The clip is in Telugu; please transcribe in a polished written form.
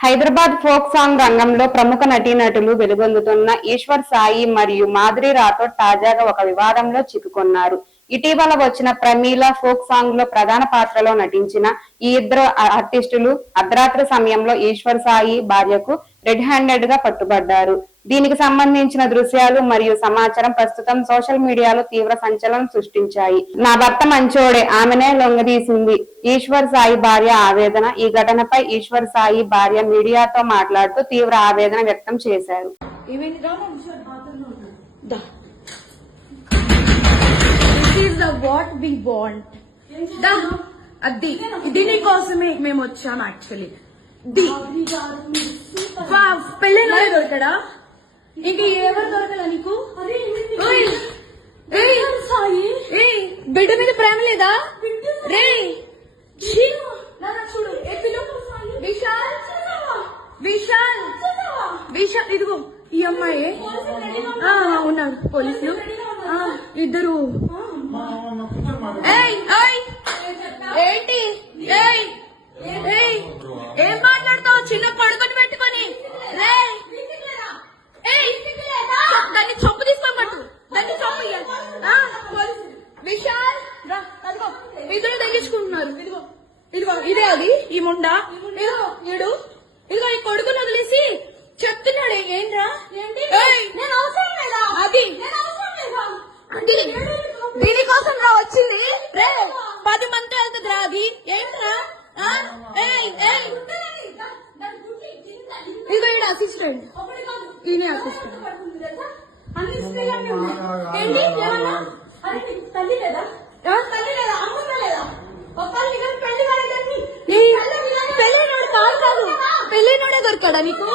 హైదరాబాద్ ఫోక్ సాంగ్ రంగంలో ప్రముఖ నటీనటులు వెలుగొందుతున్న ఈశ్వర్ సాయి మరియు మాధురి రాథోడ్ తాజాగా ఒక వివాదంలో చిక్కుకున్నారు. ఇటీవల వచ్చిన ప్రమీల ఫోక్ సాంగ్ లో ప్రధాన పాత్రలో నటించిన ఈ ఇద్దరు ఆర్టిస్టులు అర్ధరాత్రి సమయంలో ఈశ్వర్ సాయి భార్యకు రెడ్ హ్యాండెడ్ గా పట్టుబడ్డారు. దీనికి సంబంధించిన దృశ్యాలు మరియు సమాచారం ప్రస్తుతం సోషల్ మీడియాలో తీవ్ర సంచలనం సృష్టించాయి. నా భర్త మంచోడే, ఆమెనే లొంగదీసింది ఈశ్వర్ సాయి భార్య ఆవేదన. ఈ ఘటనపై ఈశ్వర్ సాయి భార్య మీడియాతో మాట్లాడుతూ తీవ్ర ఆవేదన వ్యక్తం చేశారు. దీనికోసమే మేము వచ్చాము. యాక్చువల్లీ పెళ్ళిలో దొరకడా? ఇంక ఎవరు దొరకలా నీకు? బిడ్డ మీద ప్రేమ లేదా? రే చూడు, విశాల్ విశాల్ విశాల్ ఇదిగో ఈ అమ్మాయి ఉన్నారు పోలీసులు ఇద్దరు. ఏంటి ఏం మాట్లాడతావు? చిన్న కొడుకుని పెట్టుకొని దాన్ని చొప్పు తీసుకోమట్టు, దాన్ని చొప్పు. విశాల్ ఇద్దరు తగ్గించుకుంటున్నారు. ఇదిగో ఇదిగో ఇదే అది ఈ ముండా. ఇదిగో ఇదిగో ఈ కొడుకుని వదిలేసి చెప్తున్నాడు. ఏంట్రా అది దీనికోసం రా వచ్చింది. 10 మంది వెళ్తుంది రా. అది ఏంట్రా? ఇదిగో ఈడ అసిస్టెంట్, ఈయన అసిస్టెంట్. పెళ్ళైనోడు కాదు, పెళ్ళైనోడే దొరకడా నీకు?